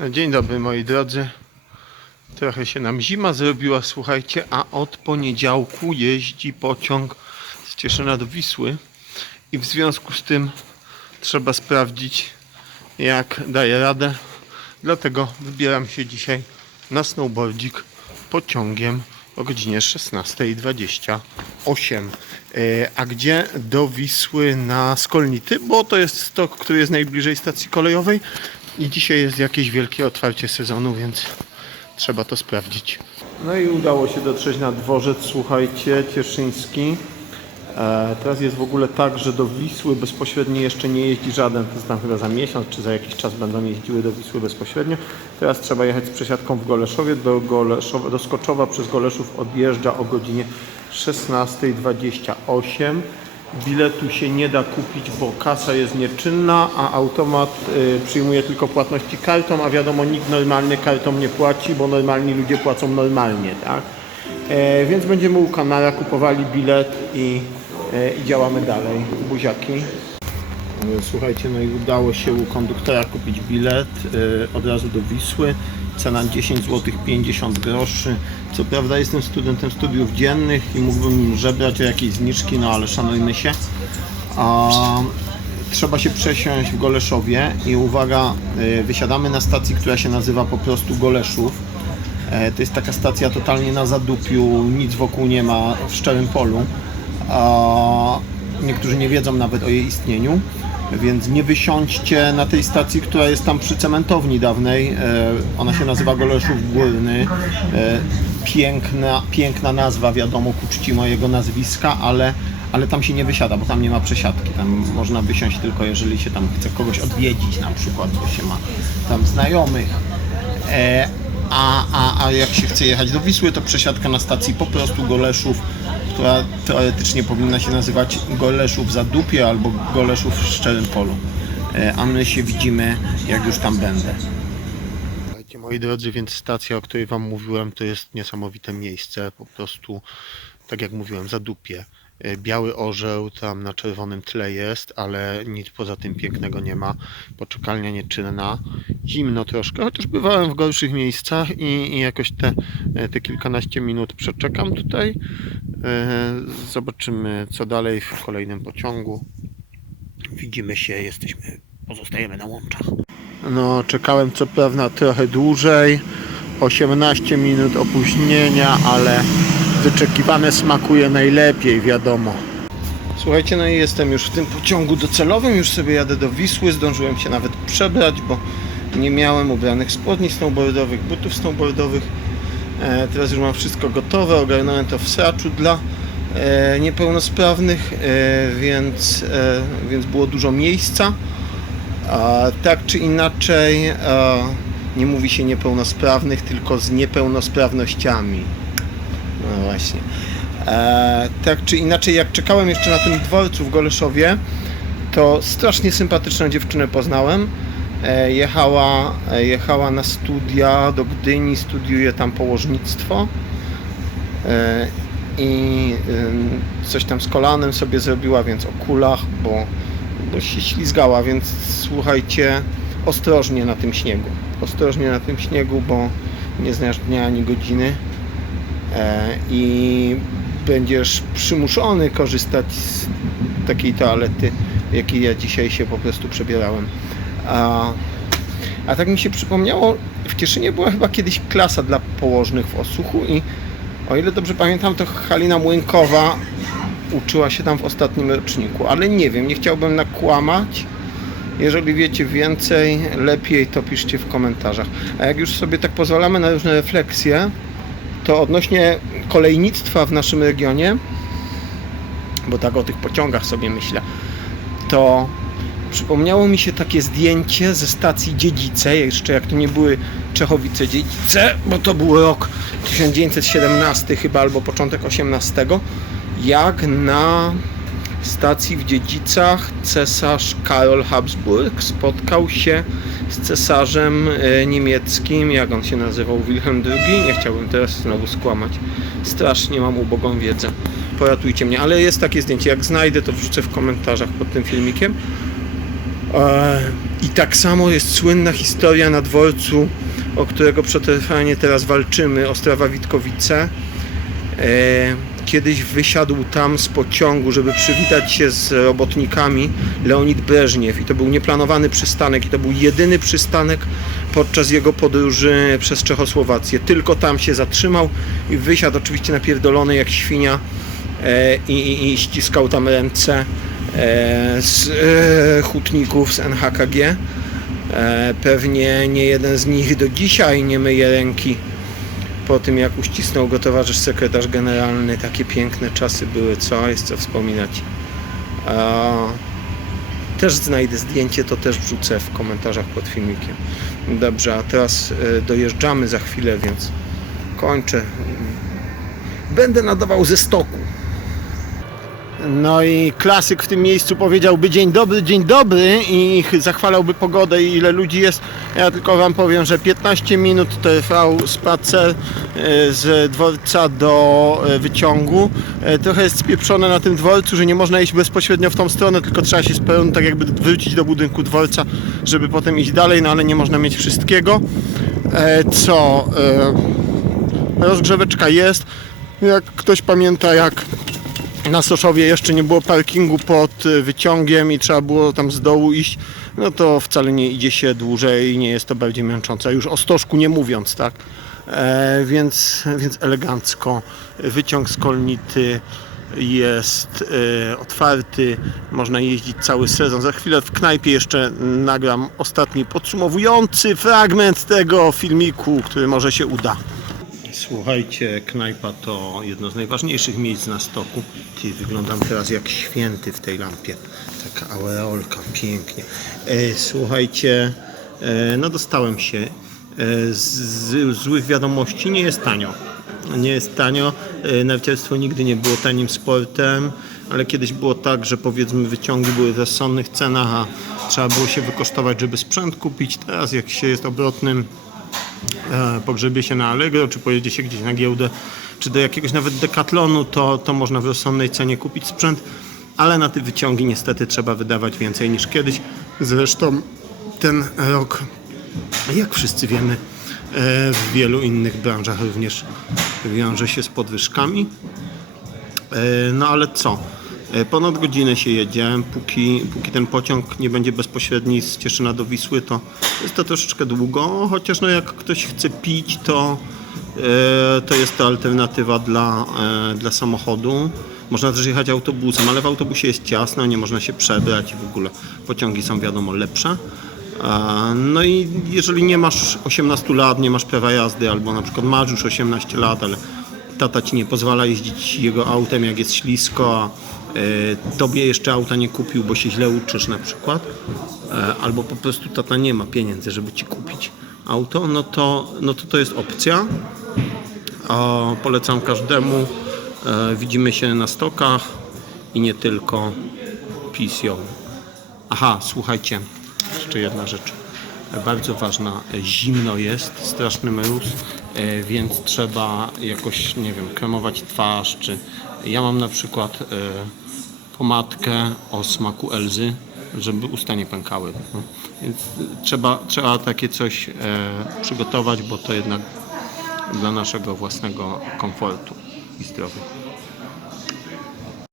Dzień dobry moi drodzy. Trochę się nam zima zrobiła, słuchajcie, a od poniedziałku jeździ pociąg z Cieszyna do Wisły i w związku z tym trzeba sprawdzić jak daje radę. Dlatego wybieram się dzisiaj na snowboardzik pociągiem o godzinie 16.28. E, A gdzie? Do Wisły na Skolnity, bo to jest stok, który jest najbliżej stacji kolejowej i dzisiaj jest jakieś wielkie otwarcie sezonu, więc trzeba to sprawdzić. No i udało się dotrzeć na dworzec, słuchajcie, cieszyński. E, teraz jest w ogóle tak, że do Wisły bezpośrednio jeszcze nie jeździ żaden, to tam chyba za miesiąc czy za jakiś czas będą jeździły do Wisły bezpośrednio. Teraz trzeba jechać z przesiadką w Goleszowie, do, Goleszowa, do Skoczowa przez Goleszów odjeżdża o godzinie 16.28. Biletu się nie da kupić, bo kasa jest nieczynna, a automat y, przyjmuje tylko płatności kartą, a wiadomo, nikt normalny kartą nie płaci, bo normalni ludzie płacą normalnie, tak? E, więc będziemy u kanara kupowali bilet i, e, i działamy dalej. Buziaki. Słuchajcie, no i udało się u konduktora kupić bilet e, od razu do Wisły. Cena 10 zł 50 groszy. Co prawda jestem studentem studiów dziennych i mógłbym żebrać o jakieś zniżki, no ale szanujmy się. A, trzeba się przesiąść w Goleszowie i uwaga, e, wysiadamy na stacji, która się nazywa po prostu Goleszów. E, To jest taka stacja totalnie na zadupiu, nic wokół nie ma, w szczerym polu. Niektórzy nie wiedzą nawet o jej istnieniu, więc nie wysiądźcie na tej stacji, która jest tam przy cementowni dawnej. E, Ona się nazywa Goleszów Górny. E, Piękna, piękna nazwa, wiadomo, ku czci mojego nazwiska, ale, ale tam się nie wysiada, bo tam nie ma przesiadki. Tam można wysiąść tylko jeżeli się tam chce kogoś odwiedzić na przykład, bo się ma tam znajomych. E, a, a, a jak się chce jechać do Wisły, to przesiadka na stacji po prostu Goleszów, która teoretycznie powinna się nazywać Goleszów Zadupie albo Goleszów w Szczerym Polu. E, A my się widzimy, jak już tam będę. Słuchajcie, moi drodzy, więc stacja, o której Wam mówiłem, to jest niesamowite miejsce. Po prostu, tak jak mówiłem, Zadupie. E, Biały orzeł tam na czerwonym tle jest, ale nic poza tym pięknego nie ma. Poczekalnia nieczynna, zimno troszkę, chociaż bywałem w gorszych miejscach i, i jakoś te, e, te kilkanaście minut przeczekam tutaj. E, Zobaczymy co dalej w kolejnym pociągu. Widzimy się, jesteśmy, pozostajemy na łączach. No, czekałem co prawda trochę dłużej, 18 minut opóźnienia, ale wyczekiwane smakuje najlepiej, wiadomo. Słuchajcie, no i jestem już w tym pociągu docelowym, już sobie jadę do Wisły, zdążyłem się nawet przebrać, bo nie miałem ubranych spodni snowboardowych, butów snowboardowych. E, teraz już mam wszystko gotowe, ogarnąłem to w sraczu dla e, niepełnosprawnych, e, więc, więc było dużo miejsca. Tak czy inaczej, nie mówi się niepełnosprawnych, tylko z niepełnosprawnościami. No właśnie. Tak czy inaczej, jak czekałem jeszcze na tym dworcu w Goleszowie, to strasznie sympatyczną dziewczynę poznałem. E, jechała, e, jechała na studia do Gdyni, studiuje tam położnictwo. E, I coś tam z kolanem sobie zrobiła, więc o kulach, bo, bo się ślizgała, więc słuchajcie, ostrożnie na tym śniegu. Ostrożnie na tym śniegu, bo nie znasz dnia ani godziny i będziesz przymuszony korzystać z takiej toalety, jakiej ja dzisiaj się po prostu przebierałem. A, a tak mi się przypomniało, w Cieszynie była chyba kiedyś klasa dla położnych w Osuchu i o ile dobrze pamiętam, to Halina Młynkowa uczyła się tam w ostatnim roczniku, ale nie wiem, nie chciałbym nakłamać. Jeżeli wiecie więcej, lepiej to piszcie w komentarzach. A jak już sobie tak pozwalamy na różne refleksje, to odnośnie kolejnictwa w naszym regionie, bo tak o tych pociągach sobie myślę, to przypomniało mi się takie zdjęcie ze stacji Dziedzice, jeszcze jak to nie były Czechowice Dziedzice, bo to był rok 1917 chyba albo początek 18, jak na stacji w Dziedzicach cesarz Karol Habsburg spotkał się z cesarzem e, niemieckim, jak on się nazywał, Wilhelm II, nie chciałbym teraz znowu skłamać, strasznie mam ubogą wiedzę, poratujcie mnie, ale jest takie zdjęcie, jak znajdę to wrzucę w komentarzach pod tym filmikiem. E, I tak samo jest słynna historia na dworcu, o którego przetrwanie teraz walczymy, Ostrawa Witkowice. E, Kiedyś wysiadł tam z pociągu, żeby przywitać się z robotnikami Leonid Breżniew i to był nieplanowany przystanek i to był jedyny przystanek podczas jego podróży przez Czechosłowację. Tylko tam się zatrzymał i wysiadł oczywiście napierdolony jak świnia e, i, i, i ściskał tam ręce z e, hutników z NHKG. E, pewnie nie jeden z nich do dzisiaj nie myje ręki po tym jak uścisnął go towarzysz sekretarz generalny. Takie piękne czasy były, co? Jest co wspominać. Też znajdę zdjęcie, to też wrzucę w komentarzach pod filmikiem. Dobrze, a teraz e, dojeżdżamy za chwilę, więc kończę. Będę nadawał ze stoku. No i klasyk w tym miejscu powiedziałby dzień dobry, dzień dobry i zachwalałby pogodę i ile ludzi jest. Ja tylko Wam powiem, że 15 minut trwał spacer e, z dworca do e, wyciągu. E, Trochę jest spieprzone na tym dworcu, że nie można iść bezpośrednio w tą stronę, tylko trzeba się spełnić, tak jakby wrócić do budynku dworca, żeby potem iść dalej, no ale nie można mieć wszystkiego. Co? Rozgrzeweczka jest. Jak ktoś pamięta, jak na Soszowie jeszcze nie było parkingu pod y, wyciągiem i trzeba było tam z dołu iść, no to wcale nie idzie się dłużej i nie jest to bardziej męczące. Już o stożku nie mówiąc, tak? E, więc, więc elegancko. Wyciąg z Kolnity jest e, otwarty, można jeździć cały sezon. Za chwilę w knajpie jeszcze nagram ostatni podsumowujący fragment tego filmiku, który może się uda. Słuchajcie, knajpa to jedno z najważniejszych miejsc na stoku. Wyglądam teraz jak święty w tej lampie. Taka aureolka, pięknie. E, słuchajcie, e, no dostałem się e, z, złych wiadomości. Nie jest tanio. Nie jest tanio. E, nigdy nie było tanim sportem, ale kiedyś było tak, że powiedzmy wyciągi były w rozsądnych cenach, a trzeba było się wykosztować, żeby sprzęt kupić. Teraz jak się jest obrotnym pogrzebie się na Allegro, czy pojedzie się gdzieś na giełdę, czy do jakiegoś nawet dekatlonu, to, to można w rozsądnej cenie kupić sprzęt, ale na te wyciągi niestety trzeba wydawać więcej niż kiedyś. Zresztą ten rok, jak wszyscy wiemy, e, w wielu innych branżach również wiąże się z podwyżkami. E, No ale co? E, Ponad godzinę się jedzie, póki, póki ten pociąg nie będzie bezpośredni z Cieszyna do Wisły, to jest to troszeczkę długo, chociaż no jak ktoś chce pić, to, e, to jest to alternatywa dla, e, dla samochodu. Można też jechać autobusem, ale w autobusie jest ciasno, nie można się przebrać i w ogóle pociągi są wiadomo lepsze. E, No i jeżeli nie masz 18 lat, nie masz prawa jazdy, albo na przykład masz już 18 lat, ale tata ci nie pozwala jeździć jego autem, jak jest ślisko, a tobie jeszcze auta nie kupił, bo się źle uczysz na przykład, e, albo po prostu tata nie ma pieniędzy, żeby ci kupić auto, no to no to, to jest opcja. O, polecam każdemu. E, widzimy się na stokach i nie tylko. Yo. Aha, słuchajcie, jeszcze jedna rzecz. E, Bardzo ważna. E, Zimno jest, straszny mróz, e, więc trzeba jakoś, nie wiem, kremować twarz, czy ja mam na przykład e, pomadkę o smaku Elzy, żeby usta nie pękały. No. Więc trzeba, trzeba takie coś e, przygotować, bo to jednak dla naszego własnego komfortu i zdrowia.